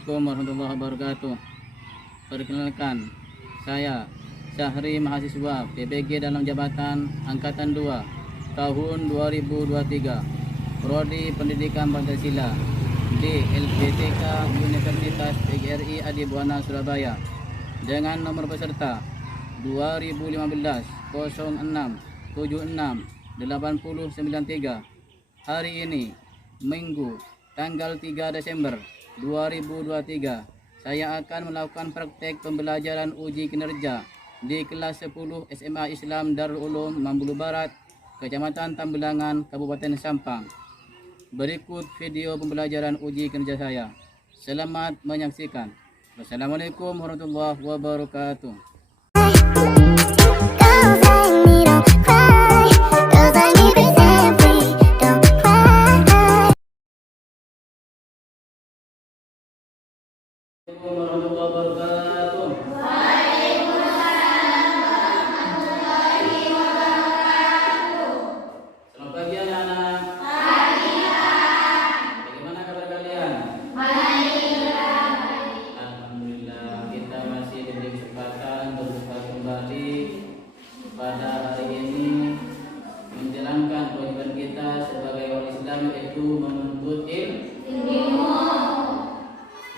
Assalamualaikum warahmatullahi wabarakatuh. Perkenalkan, saya Syahri, mahasiswa PBG dalam jabatan Angkatan 2 tahun 2023, Prodi Pendidikan Pancasila di LPTK Universitas PGRI Adibuana Surabaya dengan nomor peserta 2015 06 76 8093. Hari ini Minggu tanggal 3 Desember 2023, saya akan melakukan praktek pembelajaran uji kinerja di kelas 10 SMA Islam Darul Ulum Mambulu Barat, Kecamatan Tambelangan, Kabupaten Sampang. Berikut video pembelajaran uji kinerja saya. Selamat menyaksikan. Wassalamualaikum warahmatullahi wabarakatuh. Warahmatullahi wabarakatuh. Waalaikumsalam warahmatullahi wabarakatuh. Selamat pagi anak-anak. Pagi, Pak. Bagaimana kabar kalian? Baik, Pak. Alhamdulillah, kita masih diberi kesempatan berjumpa kembali pada hari ini menjalankan kewajiban kita sebagai orang Islam, yaitu menuntut ilmu.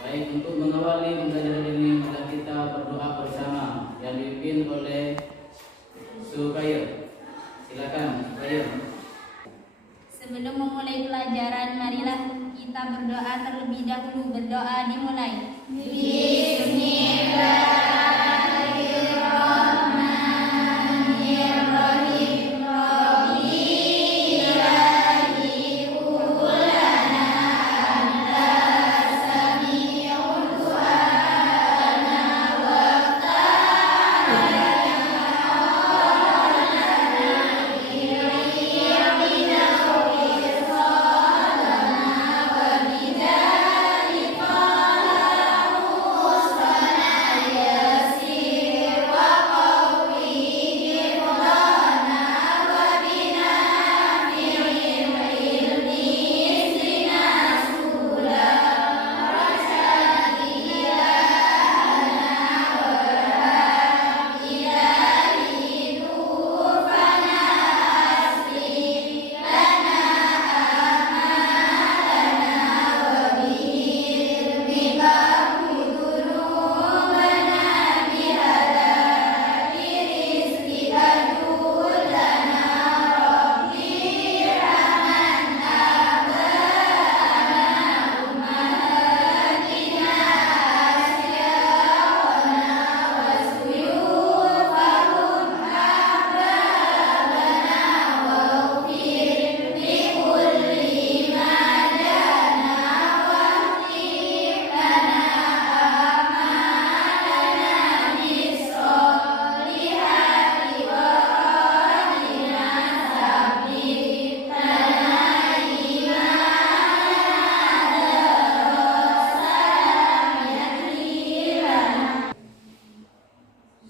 Baik, untuk mengawali pembelajaran ini, mari kita berdoa bersama yang dipimpin oleh Sukair. Silakan, Sukair. Sebelum memulai pelajaran, marilah kita berdoa terlebih dahulu. Berdoa dimulai. Bismillahirrahmanirrahim.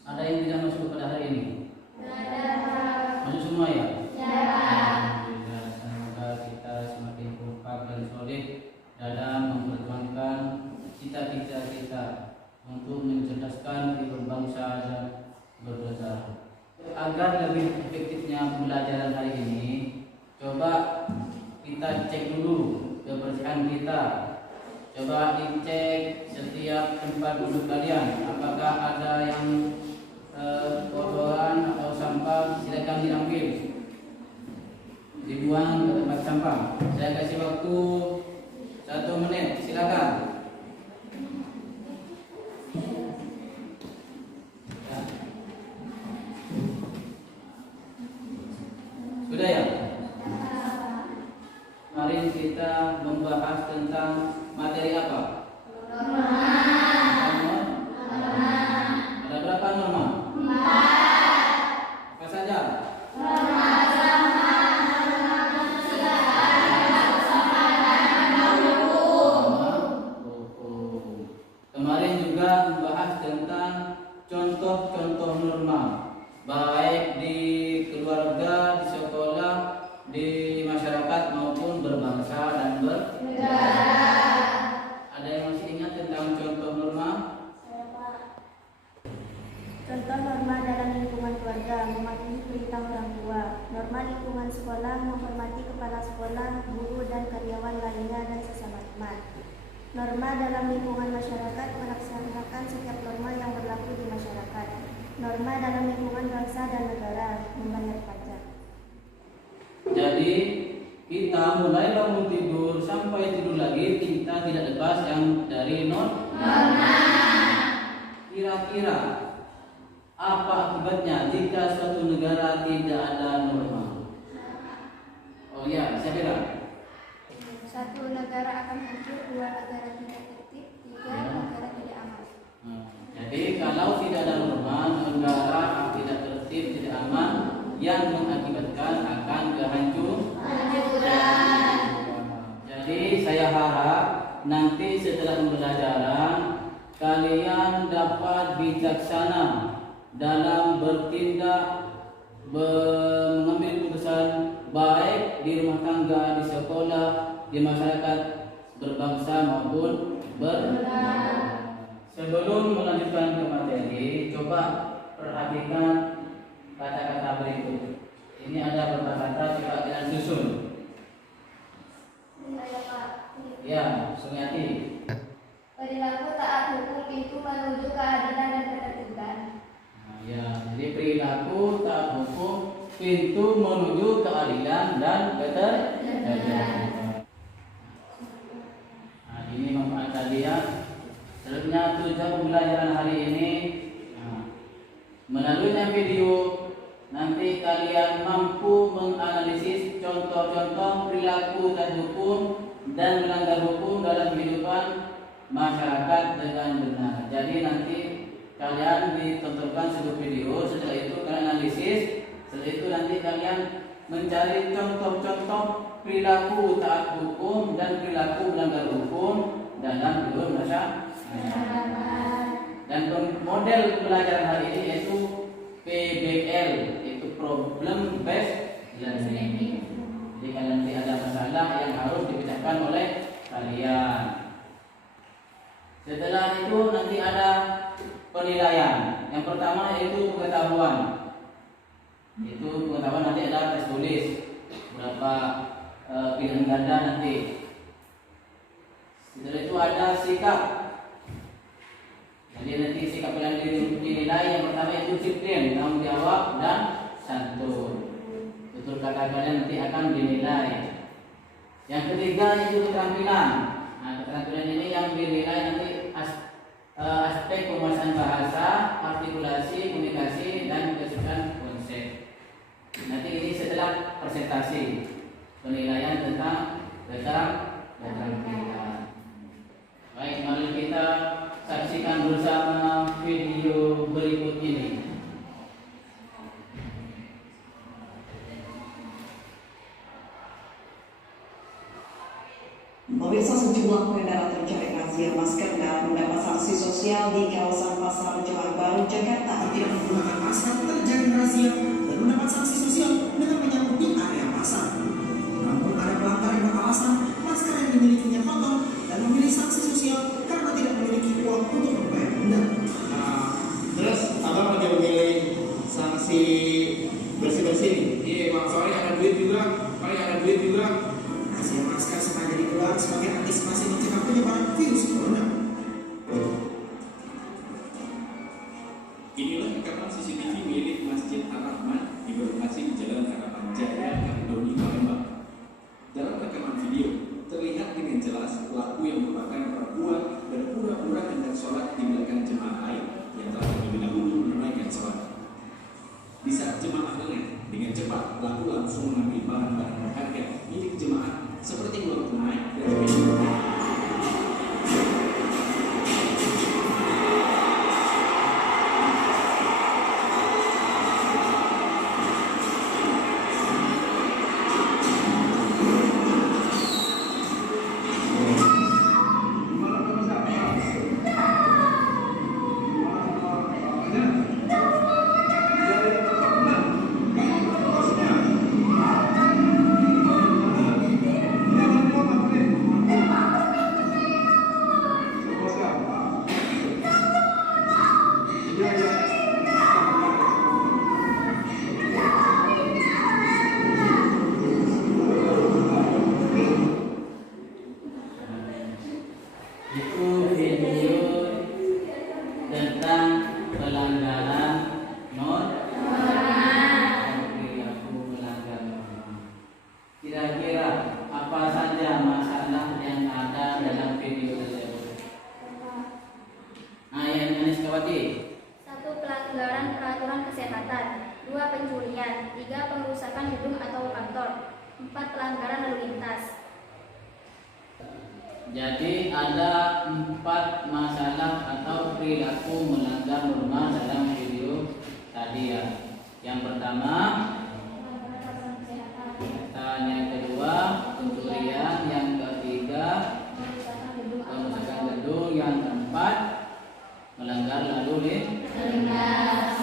Ada yang tidak masuk pada hari ini? Masuk semua ya? Alhamdulillah, semoga kita semakin kompak dan solid dalam memperjuangkan cita-cita kita untuk mencerdaskan kehidupan bangsa dan berbangsa. Agar lebih efektifnya pembelajaran hari ini, coba kita cek dulu kebersihan kita. Coba dicek setiap tempat duduk kalian, apakah ada yang kotoran atau sampah. Silakan diambil, dibuang ke tempat sampah. Saya kasih waktu 1 menit, silakan. Ya. Sudah ya? Mari kita membahas tentang materi apa? Norma. Ada berapa norma? 4. Apa saja? Kemarin juga membahas tentang contoh-contoh norma, baik di keluarga, di sekolah, di masyarakat maupun berbangsa dan bernegara. Ada yang masih ingat tentang lingkungan masyarakat melaksanakan setiap norma yang berlaku di masyarakat. Norma dalam lingkungan bangsa dan negara, membayar pajak. Jadi kita mulai bangun tidur sampai tidur lagi kita tidak lepas yang dari norma. Kira-kira apa akibatnya jika suatu negara tidak ada norma? Oh ya, saya kira. 1. Negara akan hancur. 2. Negara tidak tertib. 3. Negara tidak aman. Jadi kalau tidak ada norma, negara tidak tertib, tidak aman, yang mengakibatkan akan kehancuran. Jadi saya harap nanti setelah pembelajaran kalian dapat bijaksana dalam bertindak, mengambil keputusan baik di rumah tangga, di sekolah, di masyarakat berbangsa maupun Sebelum melanjutkan ke materi, coba perhatikan kata-kata berikut. Ini ada beberapa kata, coba kalian susun. Ya, Sumiati. Perilaku taat hukum itu menuju keadilan dan ketertiban. Ya, jadi perilaku taat hukum pintu menuju keadilan dan ketertiban. Nah, ini manfaat kalian. Selanjutnya tujuan pembelajaran hari ini, melalui video nanti kalian mampu menganalisis contoh-contoh perilaku dan hukum dan melanggar hukum dalam kehidupan masyarakat dengan benar. Jadi nanti kalian ditontonkan sebuah video, setelah itu kalian analisis, setelah itu nanti kalian mencari contoh-contoh perilaku taat hukum dan perilaku melanggar hukum dalam kehidupan masyarakat. Dan model pelajaran hari ini yaitu PBL, yaitu Problem Based Learning. Jadi kalau nanti ada masalah yang harus dipecahkan oleh kalian. Setelah itu nanti ada penilaian. Yang pertama yaitu pengetahuan. Itu pengetahuan nanti ada tes tulis, berapa pilihan ganda nanti. Setelah itu ada sikap. Jadi nanti sikap kalian dinilai, yang pertama itu disiplin, tanggung jawab dan santun. Tutur kata kalian nanti akan dinilai. Yang ketiga itu keterampilan. Nah, keterampilan ini yang dinilai nanti aspek penguasaan bahasa, artikulasi, komunikasi dan kesukaan konsep. Nanti ini setelah presentasi penilaian tentang keterampilan. Baik, mari kita saksikan bersama video berikut ini. Pemirsa, sejumlah pengendara terjaring razia masker dan mendapat sanksi sosial di kawasan Pasar Johar Baru, Jakarta. Tidak menggunakan masker terjaring razia dan mendapat sanksi sosial dengan menyambut di area pasar. Namun ada pelanggar yang beralasan masker yang dimilikinya kotor dan memilih sanksi sosial karena tidak memiliki uang untuk membayar denda. Terus abang lebih memilih sanksi bersih-bersih? Iya bang, soalnya ada duit juga. Razia masker sengaja digelar sebagai antisipasi mencegah penyebaran virus corona. Inilah rekaman CCTV milik Masjid Ar-Rahman di berlokasi di Jalan Harapan Jaya, Kalidoni, Palembang. Dalam rekaman video, terlihat dengan jelas pelaku yang merupakan perempuan berpura-pura Syahwati. 1. Pelanggaran peraturan kesehatan. 2. Pencurian. 3. Pengrusakan gedung atau kantor. 4. Pelanggaran lalu lintas. Jadi ada 4 masalah atau perilaku melanggar norma dalam video tadi ya. Yang pertama, yang kedua pencurian, yang ketiga pengrusakan gedung, yang keempat melanggar lalu lintas.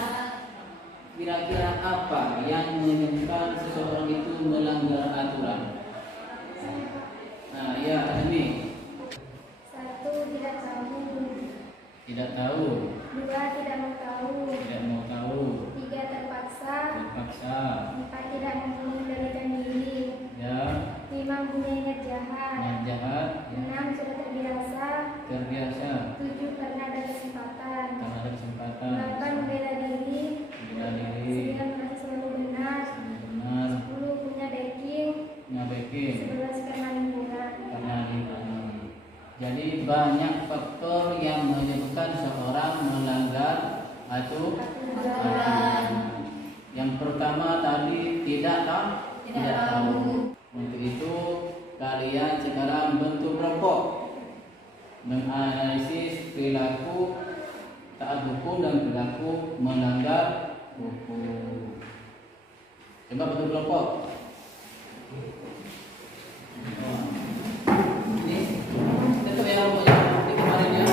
Kira-kira apa yang menyebabkan seseorang itu melanggar aturan? Nah, ya, ini 1. Tidak tahu. tidak tahu, 2. Tidak mau tahu. tidak mau tahu, 3. Terpaksa. terpaksa, 4. Tidak mengendalikan diri. ya, 5. Punya niat jahat. yang jahat, ya, 6. Sudah terbiasa. terbiasa, 7. Karena ada kesempatan. karena ada kesempatan, 8. Membela diri. bela diri, 9. Merasa selalu benar. benar, 10. Punya backing. nyabekin, 11. Karena lingkungan. karena lingkungan. Jadi banyak faktor yang menyebabkan seorang melanggar aturan. Yang pertama tadi tidak tahu. Untuk itu kalian sekarang bentuk kelompok menganalisis perilaku taat hukum dan perilaku melanggar hukum. Coba bentuk kelompok. Ini tetap ya kelompoknya. Ini kemarin ya.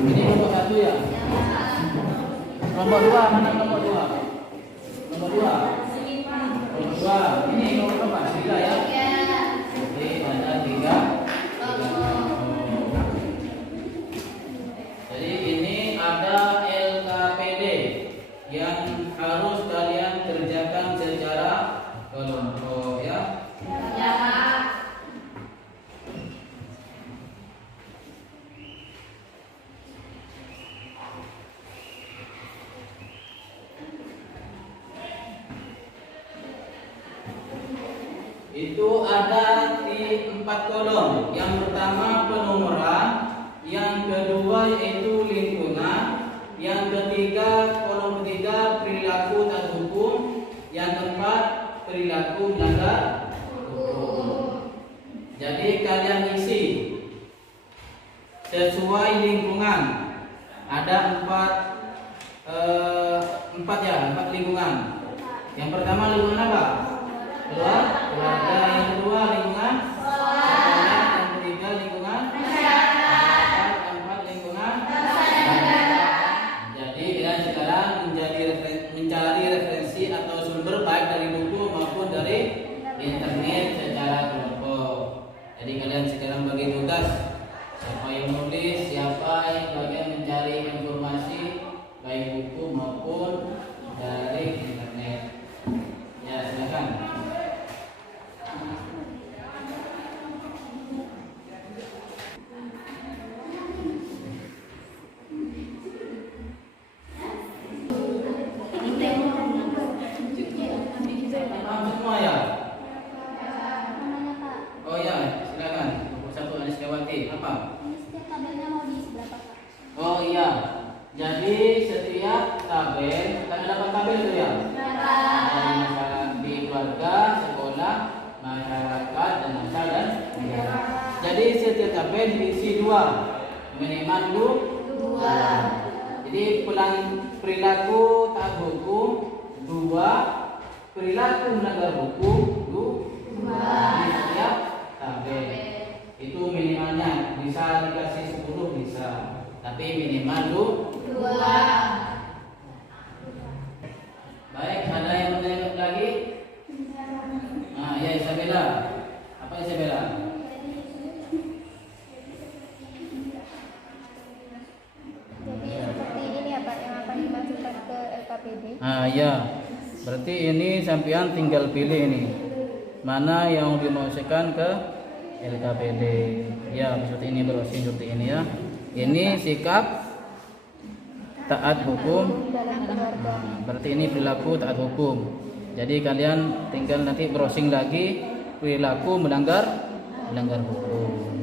Ini kelompok 1 ya. Kelompok 2 mana kelompok 2? Kelompok 2. Kelompok 2. Ini kelompok berapa? 3 ya. Jadi ada 3 kelompok. Jadi ini ada LKPD yang harus kalian kerjakan secara kelompok ya. Itu ada di 4 kolom. Yang pertama penomoran, yang kedua yaitu lingkungan, yang ketiga kolom ketiga perilaku taat hukum, yang keempat perilaku melanggar hukum. Jadi kalian isi sesuai lingkungan. Ada 4 lingkungan. Yang pertama lingkungan apa? Keluarga. Yang kedua lingkungan sekolah. Yang ketiga lingkungan masyarakat. Yang keempat lingkungan Jadi kalian sekarang mencari referensi atau sumber baik dari buku maupun dari internet secara kelompok. Jadi kalian sekarang bagi tugas, siapa yang nulis, siapa yang bagian mencari informasi baik buku maupun dari internet. Ya, silakan. Paham semua ya? Namanya Pak. Oh ya, silakan. Buku 1 Anies Syahwati. Apa? Ini setiap tabelnya mau diisi berapa Pak? Oh iya. Jadi setiap tabel kan ada 4 tabel itu ya? Ada masalah di keluarga, sekolah, masyarakat, dan masa dan negara. Jadi setiap tabel diisi 2, minimal 2. Jadi perilaku taat hukum 2, perilaku melanggar hukum 2 di setiap tabel. Itu minimalnya, bisa dikasih 10 bisa, tapi minimal 2. Baik, ada yang mau tanya lagi? Nah, ya Isabella. Apa Isabella? Jadi seperti ini ya Pak yang akan dimasukkan ke LKPD. Ah ya. Berarti ini sampean tinggal pilih ini. Mana yang dimasukkan ke LKPD. Ya, seperti ini browsing seperti ini ya. Ini sikap taat hukum. Dalam keluarga. Berarti ini perilaku taat hukum. Jadi kalian tinggal nanti browsing lagi perilaku melanggar hukum.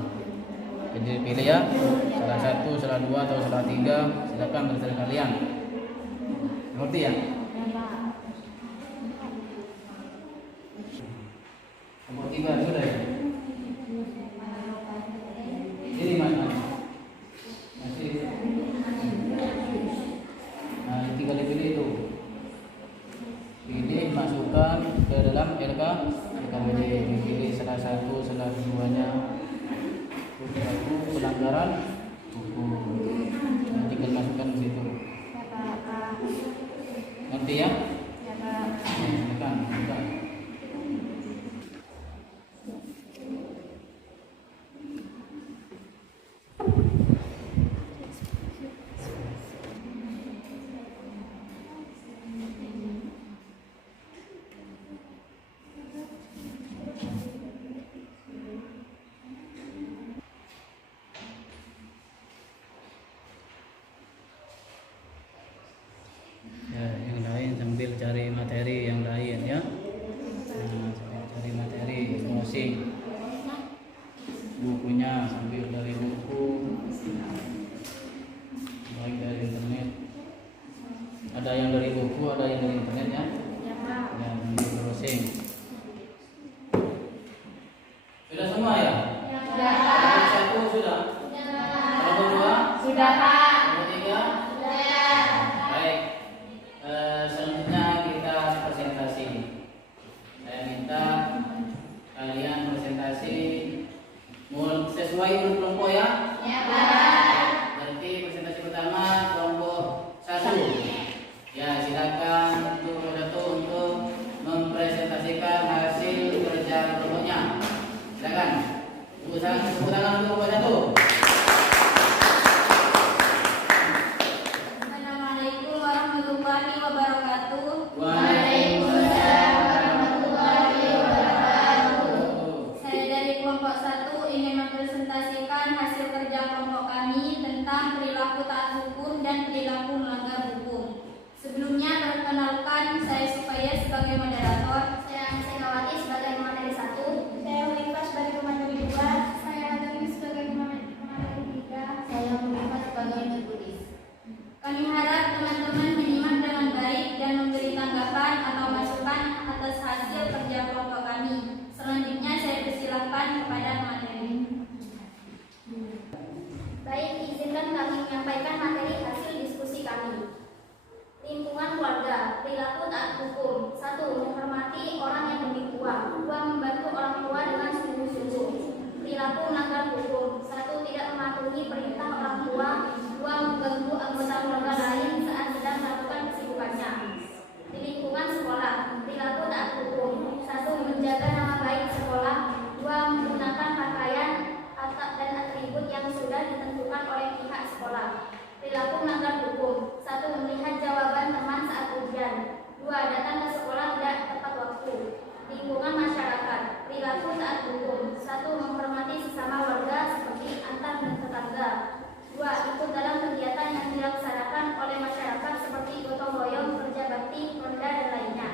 Jadi pilih ya, salah 1, salah 2 atau salah 3, silakan terserah kalian. Ngerti ya? Nomor 3 sudah ya? Ini mas. Masih. Nah, tinggal dipilih itu. Pilih, masukkan ke dalam RKBD. Pilih salah 1, salah 2-nya. Perilaku pelanggaran hukum. Nah, tinggal masukkan di situ. Ngerti ya? Silakan. Ya, yang lain sambil cari materi yang lain ya. Nah, sambil cari materi browsing bukunya sambil dari buku, baik dari internet. Ada yang dari buku, ada yang dari internet ya. Ya, sambil browsing. Sudah semua ya? Nomor 1 sudah. Nomor 2 Sudah, Pak. nomor 3 baik. Selanjutnya kita presentasi. Saya minta kalian presentasi sesuai urut kelompok ya. Ya, Pak. Berarti presentasi pertama kelompok 1. Ya, silakan untuk mempresentasikan hasil kerja kelompoknya. Silakan. Tepuk tangan untuk kelompok 1. Assalamualaikum warahmatullahi wabarakatuh. Waalaikumsalam warahmatullahi wabarakatuh. Saya dari kelompok 1 ingin mempresentasikan hasil kerja kelompok kami tentang perilaku taat hukum dan perilaku melanggar hukum. Sebelumnya perkenalkan, saya Supaya sebagai moderator. Saya Senawati sebagai pemateri 1. Saya Ulifah sebagai pemateri 2. Saya Adami sebagai pemateri 3. Saya Ulifah sebagai menulis. Kami harap teman-teman menyimak dengan baik dan memberi tanggapan atau masukan atas hasil kerja kelompok kami. Selanjutnya saya persilahkan kepada materi. Baik, izinkan kami menyampaikan materi hasil diskusi kami. Lingkungan keluarga, perilaku taat hukum. 1. Menghormati orang yang lebih tua. 2. Membantu orang tua dengan sungguh-sungguh. Perilaku melanggar hukum. 1. Tidak mematuhi perintah orang tua. 2. Mengganggu anggota keluarga lain saat sedang melakukan kesibukannya. Di lingkungan sekolah, perilaku taat hukum. 1. Menjaga nama baik sekolah. 2. Menggunakan pakaian dan atribut yang sudah ditentukan oleh pihak sekolah. Perilaku melanggar hukum. 1. Melihat jawaban teman saat ujian. 2. Datang ke sekolah tidak tepat waktu. Lingkungan masyarakat, perilaku taat hukum. 1. Menghormati sesama warga seperti antar dan tetangga. 2. Ikut dalam kegiatan yang dilaksanakan oleh masyarakat seperti gotong royong, kerja bakti, ronda, dan lainnya.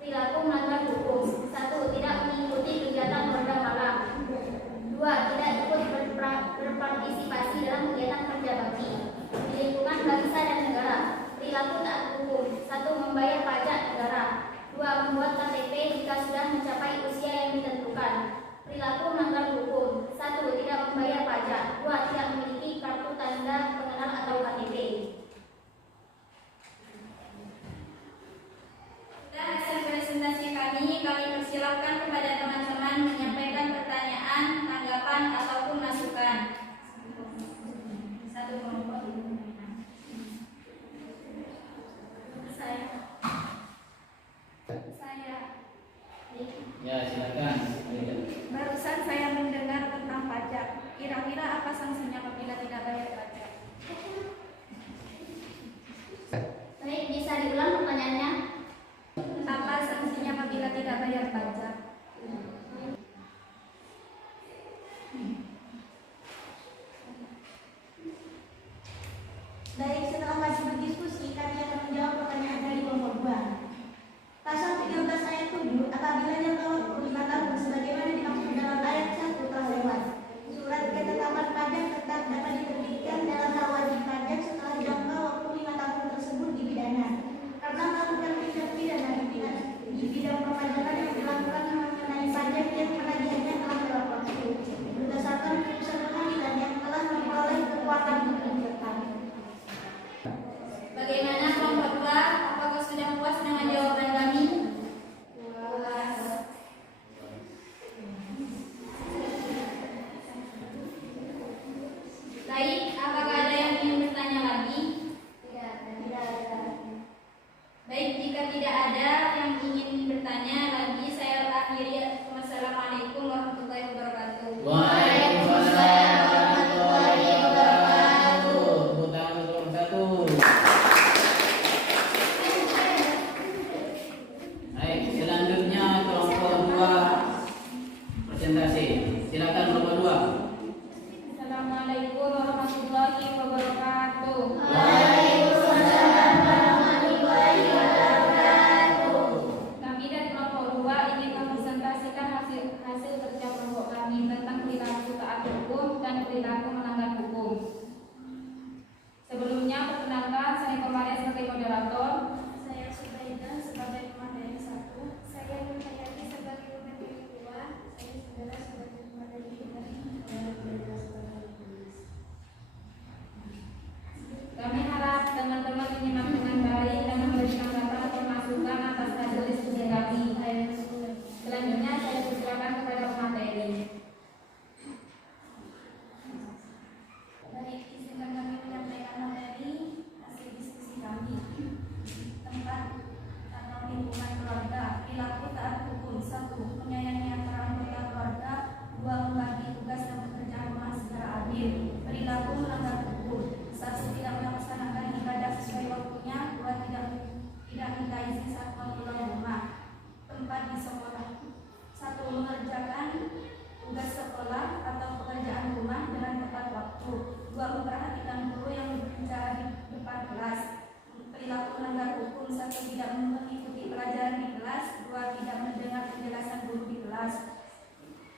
Perilaku melanggar hukum. 1. Tidak mengikuti kegiatan ronda malam. 2. Tidak ikut berpartisipasi dalam kegiatan kerja bakti. Di lingkungan bangsa dan negara, perilaku taat hukum. 1. Membayar pajak negara. 2. Membuat KTP jika sudah mencapai usia yang ditentukan. Perilaku melanggar hukum. 1. Tidak membayar pajak. 2. Tidak memiliki kartu tanda pengenal atau KTP. Sudah hasil presentasi kami persilahkan kepada teman-teman menyampaikan pertanyaan, tanggapan, ataupun masukan. Satu kelompok. Saya Ya, silakan. Barusan saya mendengar tentang pajak. Kira-kira apa sanksinya apabila tidak bayar pajak? baik, bisa diulang pertanyaannya? Apa sanksinya apabila tidak bayar pajak? Baik, setelah masih berdiskusi, kami akan menjawab pertanyaan dari kelompok 2. Pasal 13 apabila jangka waktu 5 tahun sebagaimana dimaksud dalam ayat 1 telah lewat. Surat ketetapan pajak tetap dapat diterbitkan dalam hal wajib pajak setelah jangka waktu 5 tahun tersebut dipidana. Karena melakukan tindak pidana di bidang perpajakan yang dilakukan mengenai pajak yang penagihannya telah lewat waktu, berdasarkan putusan pengadilan yang telah memperoleh kekuatan hukum tetap. Bagaimana kelompok 2? Apakah sudah puas dengan jawaban kami? Puas. Baik, apakah ada yang ingin bertanya lagi? Tidak ada. Baik, jika tidak ada yang ingin bertanya lagi, saya akhiri. Wassalamualaikum warahmatullahi wabarakatuh. Waalaikumsalam warahmatullahi wabarakatuh. Tepuk tangan untuk satu. Baik, selanjutnya kelompok 2 presentasi. Silakan kelompok 2. Assalamualaikum warahmatullahi wabarakatuh. Waalaikumsalam warahmatullahi wabarakatuh. Kami dari kelompok 2 ingin mempresentasikan hasil kerja kelompok kami tentang perilaku taat hukum dan perilaku melanggar hukum. Sebelumnya, perkenalkan, saya Komaria sebagai moderator. Saya Subaidah sebagai pemateri 1. Saya Nurhayati sebagai pemateri 2. Saya Saudara sebagai pemateri 3. Kami harap teman-teman menyimak dengan baik dan memberikan data atau masukan atas hasil diskusi kami. Selanjutnya saya persilakan kepada pemateri. Baik, izinkan kami menyampaikan materi hasil diskusi kami. Tempat atau lingkungan keluarga, perilaku taat hukum. 1. Menyayangi antara anggota keluarga. 2. Membagi tugas dan pekerjaan rumah secara adil. Perilaku melanggar hukum. 1. Tidak melaksanakan ibadah sesuai waktunya. 2. Tidak minta izin saat pulang rumah. Tempat di sekolah. 1. Mengerjakan tugas sekolah atau pekerjaan rumah dengan tepat waktu. 2. Memperhatikan guru yang berbicara di depan kelas. Perilaku melanggar hukum. 1. Tidak mengikuti pelajaran di kelas. 2. Tidak mendengar penjelasan guru di kelas.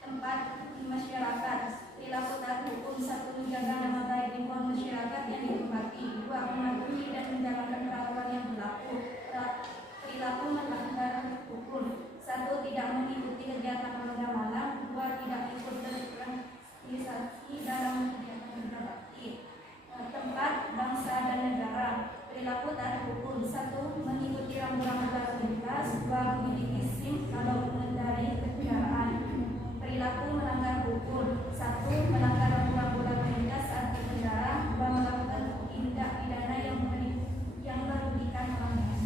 Tempat di masyarakat. Perilaku taat hukum. 1. Menjaga nama baik lingkungan masyarakat yang ditempati. 2. Mematuhi dan menjalankan peraturan yang berlaku. Perilaku melanggar hukum. 1. Tidak mengikuti kegiatan olahraga malam. 2. Tidak ikut terorganisasi dalam kegiatan benda bakti. Tempat bangsa dan negara. Perilaku taat hukum. 1. Mengikuti rambu-rambu lalu lintas. 2. Memiliki SIM kalau mengendarai kendaraan. Perilaku melanggar hukum. 1. Melanggar rambu-rambu lalu lintas saat berkendara. 2. Melakukan tindak pidana yang merugikan orang lain.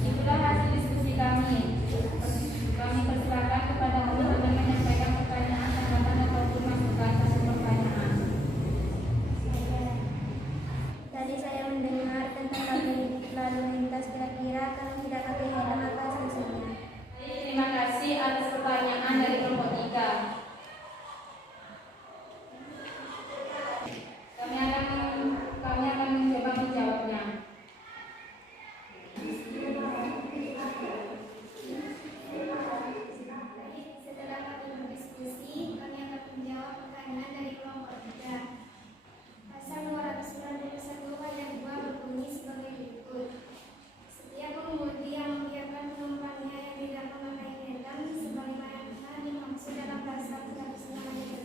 Itulah hasil diskusi kami. Kami persilakan kepada guru untuk menyampaikan pertanyaan, tanggapan ataupun masukan hasil pertanyaan. Tadi saya mendengar tentang lalu lintas, kira-kira kalau tidak pakai helm apa sanksinya? Terima kasih atas pertanyaan dari kelompok 3. Kami akan mencoba menjawabnya. Setelah kami berdiskusi, kami akan menjawab pertanyaan dari kelompok 3. Pasal 291 ayat 2 berbunyi sebagai berikut. Setiap pengemudi yang membiarkan penumpangnya yang tidak memakai helm sebagaimana dimaksud dalam pasal 168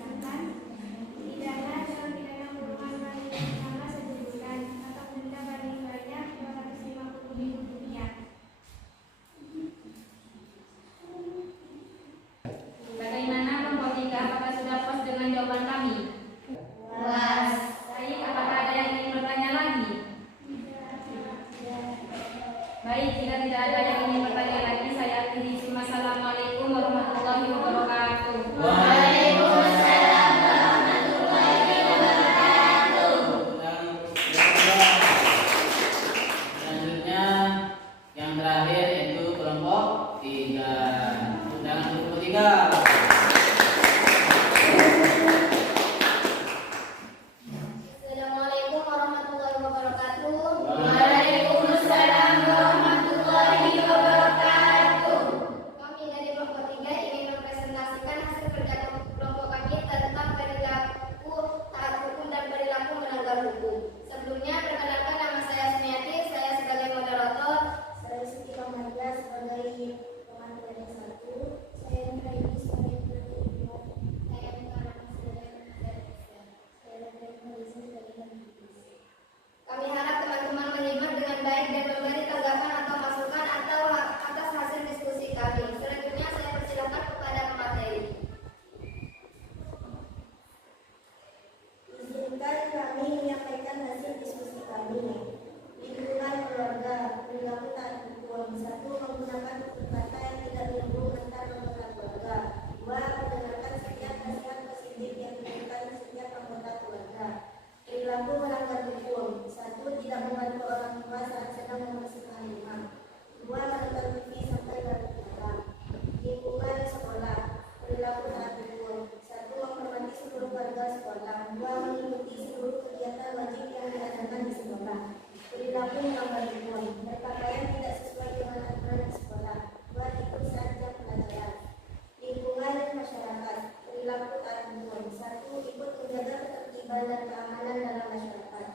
pidana dengan pidana kurungan paling lama 1 bulan atau denda paling banyak Rp250.000. Bagaimana kelompok 3? Apakah sudah puas dengan jawaban kami? Puas. Baik, apakah ada yang ingin bertanya lagi? Baik, jika tidak ada yang ingin bertanya lagi, saya akhiri. Wassalamualaikum warahmatullahi wabarakatuh. Waalaikumsalam warahmatullahi wabarakatuh. Selanjutnya yang terakhir yaitu kelompok 3. Undangan kelompok 3. Assalamualaikum warahmatullahi wabarakatuh. Waalaikumsalam warahmatullahi rukun. 1. Menggunakan tutur kata yang tidak menyinggung antar anggota keluarga. 2. Mendengarkan setiap nasihat positif yang diberikan setiap anggota keluarga. Perilaku melanggar hukum. 1. Tidak membantu orang tua saat sedang membersihkan rumah. 2. Menonton TV sampai larut malam. Lingkungan sekolah. Perilaku taat hukum. 1. Menghormati seluruh warga sekolah. 2. Mengikuti seluruh kegiatan wajib yang diadakan di sekolah. Perilaku melanggar hukum. Berpakaian tidak sesuai dengan aturan di sekolah. 2. Ikut saat jam pelajaran. Lingkungan masyarakat. Perilaku taat hukum. 1. Ikut menjaga ketertiban dan keamanan dalam masyarakat.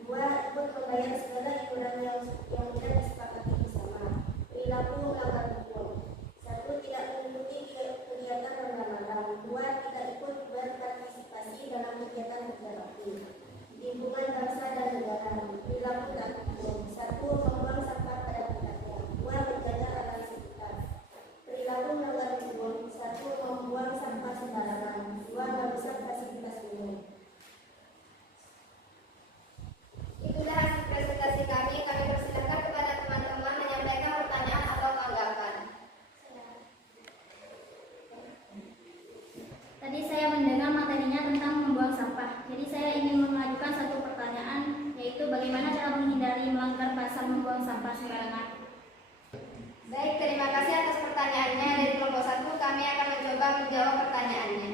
2. Ikut membayar segala iuran yang sudah disepakati bersama. Perilaku melanggar hukum. 1. Tidak mengikuti kegiatan ronda malam. 2. Tidak ikut berpartisipasi dalam kegiatan kerja bakti. Lingkungan bangsa dan negara. Perilaku taat hukum. 1. Membuang sampah pada tempatnya. 2. Menjaga alam sekitar. Perilaku melanggar hukum. 1. Membuang sampah sembarangan. 2. Merusak fasilitas umum. Itulah hasil presentasi kami. Kami persilakan kepada teman-teman menyampaikan pertanyaan atau tanggapan. Tadi saya mendengar materinya tentang membuang sampah. Jadi saya ingin mengajukan satu pertanyaan, yaitu bagaimana cara menghindari melanggar pasal membuang sampah sembarangan. Baik, terima kasih atas pertanyaannya. Dari kelompok 1 kami akan mencoba menjawab pertanyaannya.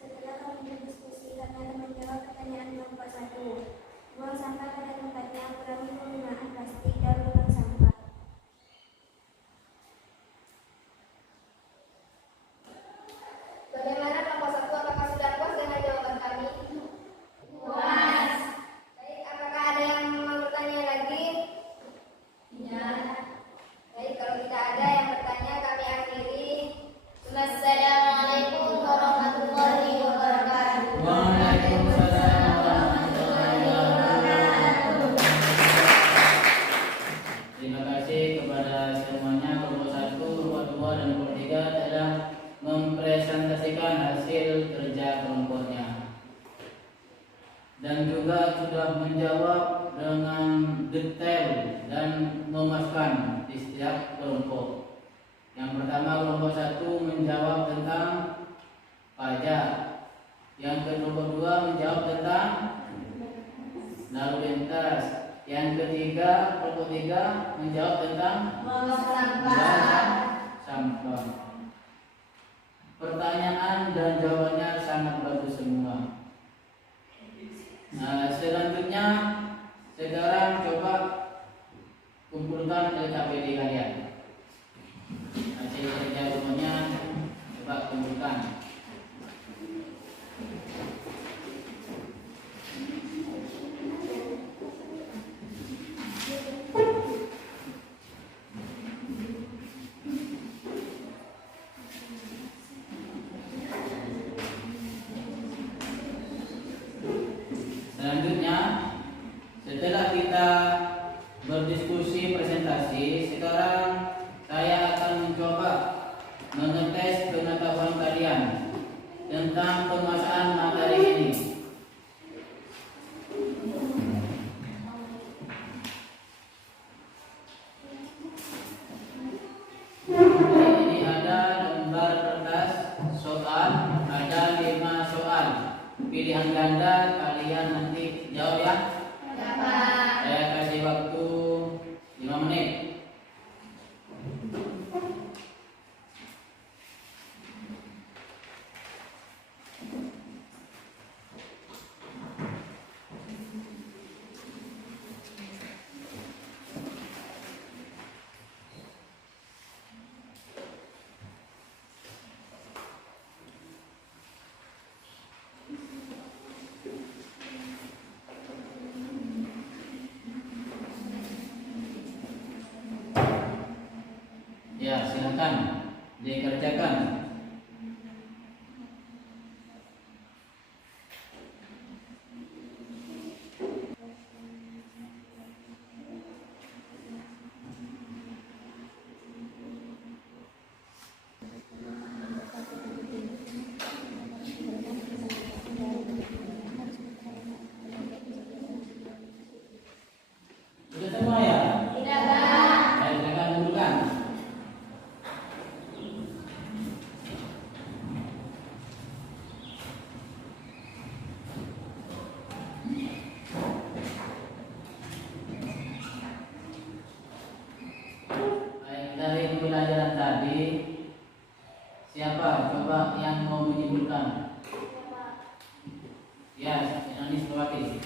Setelah kami berdiskusi, kami akan menjawab pertanyaan kelompok 1. Buang sampah pada tempatnya, kurangi penggunaan plastik dan buang sampah. Bagaimana kelompok 1? Apakah sudah puas dengan jawaban kami? Puas. Baik, apakah ada yang mau bertanya lagi? Tidak. Baik, kalau tidak ada yang bertanya, kami akhiri. Wassalamualaikum warahmatullahi wabarakatuh. Waalaikumsalam warahmatullahi wabarakatuh. Terima kasih kepada semuanya. Kelompok 1, kelompok 2, dan kelompok 3 telah mempresentasikan hasil kerja kelompoknya dan juga sudah menjawab dengan detail dan memuaskan di setiap kelompok. Yang pertama, kelompok 1 menjawab tentang pajak. Yang kelompok 2 menjawab tentang lalu lintas. Yang ketiga, kelompok 3 menjawab tentang Buang sampah. sampah. Pertanyaan dan jawabannya sangat bagus semua. Nah, selanjutnya sekarang coba kumpulkan LKPD kalian. Hasil kerja rumahnya coba kumpulkan. Selanjutnya, setelah kita berdiskusi presentasi, sekarang saya akan mencoba mengetes pengetahuan kalian tentang penguasaan materi ini. Ini ada lembar kertas soal, ada 5 soal. Pilihan ganda, kalian nanti jawab ya. Saya kasih waktu 5 menit. Ya, silakan dikerjakan. menyimpulkan. Ya, Anis Lawati.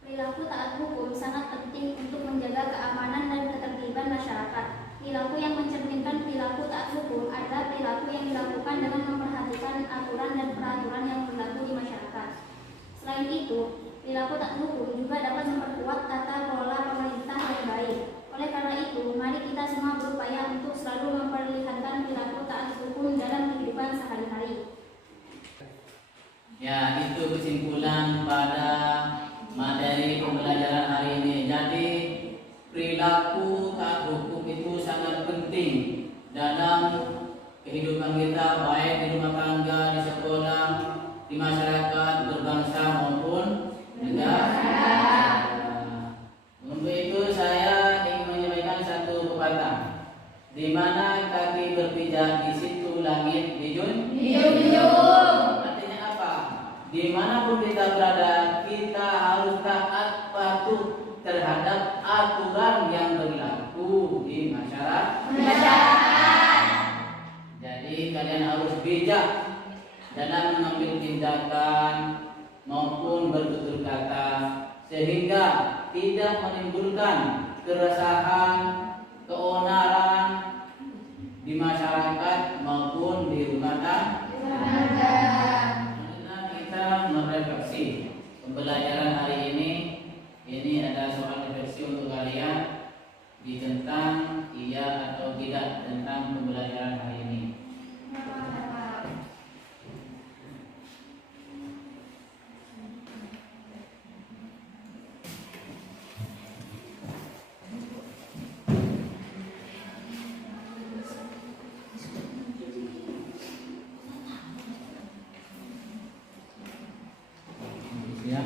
Perilaku taat hukum sangat penting untuk menjaga keamanan dan ketertiban masyarakat. Perilaku yang mencerminkan perilaku taat hukum adalah perilaku yang dilakukan dengan memperhatikan aturan dan peraturan yang berlaku di masyarakat. Selain itu, perilaku taat hukum juga dapat memperkuat tata kelola pemerintah yang baik. Oleh karena itu, mari kita semua berupaya untuk selalu memperlihatkan perilaku taat hukum dalam kehidupan sehari-hari. Ya, itu kesimpulan pada materi pembelajaran hari ini. Jadi perilaku taat hukum itu sangat penting dalam kehidupan kita, baik di rumah tangga, di sekolah, di masyarakat, berbangsa maupun negara. Untuk itu saya ingin menyampaikan satu pepatah, di mana kaki berpijak di situ langit dijunjung. Artinya apa? Dimanapun kita berada, kita harus taat patuh terhadap aturan yang berlaku di masyarakat. Jadi kalian harus bijak dalam mengambil tindakan maupun bertutur kata sehingga tidak menimbulkan keresahan, keonaran di masyarakat maupun di rumah tangga. Kita merefleksi pembelajaran hari ini ada soal refleksi untuk kalian di tentang iya atau tidak tentang pembelajaran hari ini. Ya.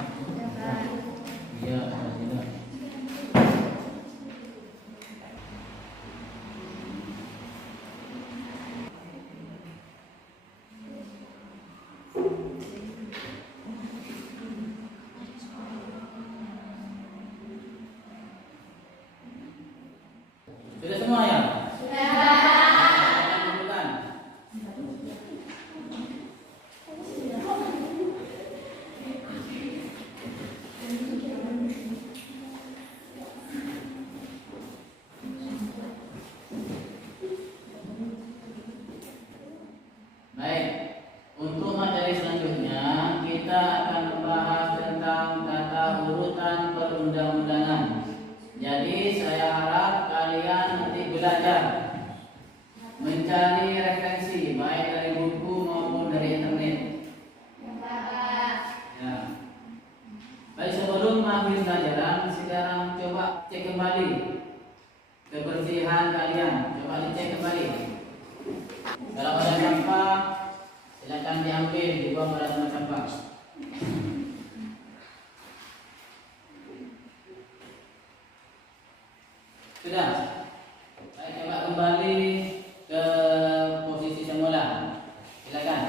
Iya, tidak. Sudah semua ya? Sudah. Baik, untuk materi selanjutnya kita akan membahas tentang tata urutan perundang-undangan. Jadi saya harap kalian nanti belajar mencari referensi baik dari buku maupun dari internet. Ya. Baik, sebelum mengakhiri pelajaran, sekarang coba cek kembali kebersihan kalian. Coba dicek kembali. Kalau ada sampah, silakan diambil, dibuang pada tempat sampah. Sudah. Baik, coba kembali ke posisi semula. Silakan.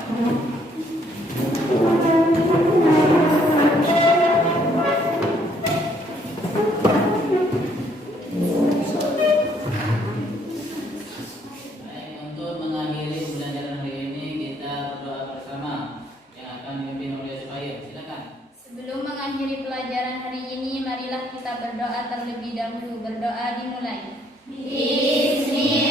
Baik, untuk mengakhiri pembelajaran hari ini kita berdoa bersama yang akan dipimpin oleh Suhaib. Silakan. Sebelum mengakhiri pelajaran hari ini, marilah kita berdoa terlebih dahulu. Berdoa dimulai. Bismillah.